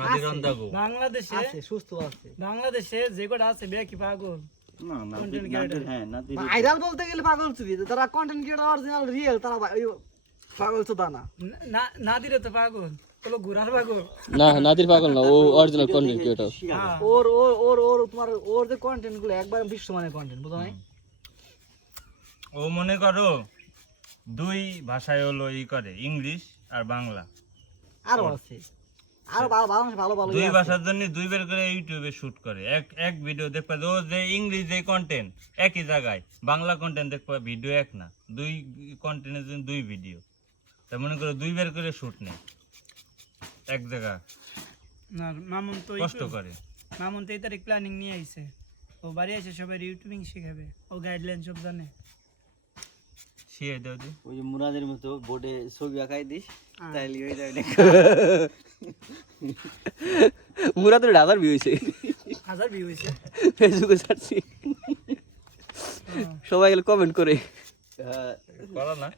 নাদির অন্দাগো বাংলাদেশে আছে সুস্থ আছে বাংলাদেশে যে কটা আছে বে কি পাগল না Content নাদির creator। হ্যাঁ নাদির ভাইরাল বলতে গেলে পাগল চুবি তারা কন্টেন্ট ক্রিয়েটর অরিজিনাল রিয়েল তারা পাগল তো দানা নাদিরে তো পাগল বলো ঘোরার পাগল না নাদির পাগল না ও অরিজিনাল কন্টেন্ট ক্রিয়েটর হ্যাঁ। ওর ওর ওর ওর তোমার ওর যে কন্টেন্ট গুলো একবার বিশ্বমানের কন্টেন্ট বুঝো নাই ও মনে করো দুই ভাষায় হলো ই করে ইংলিশ আর বাংলা আরো আছে আরো ভালো ভালো ভালো ভালো দুই ভাষার জন্য দুই বের করে ইউটিউবে শুট করে এক এক ভিডিও দেখবা ও যে ইংলিশ যে কন্টেন্ট একই জায়গায় বাংলা কন্টেন্ট দেখবা ভিডিও এক না দুই কন্টেন্টের জন্য দুই ভিডিও তার মনে করো দুই বের করে শুট নেই এক জায়গা না মামুন তো কষ্ট করে মামুন তো এই তারিখ প্ল্যানিং নিয়ে আইছে ও বাড়ি এসে সবাই ইউটিউবিং শিখাবে ও গাইডলাইন সব জানে শিয়ে দাও দি ওই যে মুরাদের মতো বোর্ডে ছবি আঁকাই দিস তাইলে হয়ে যাবে না মুরাদের 1000 ভিউ হইছে 1000 ভিউ হইছে ফেসবুকে ছাড়ছি সবাই কমেন্ট করে করো না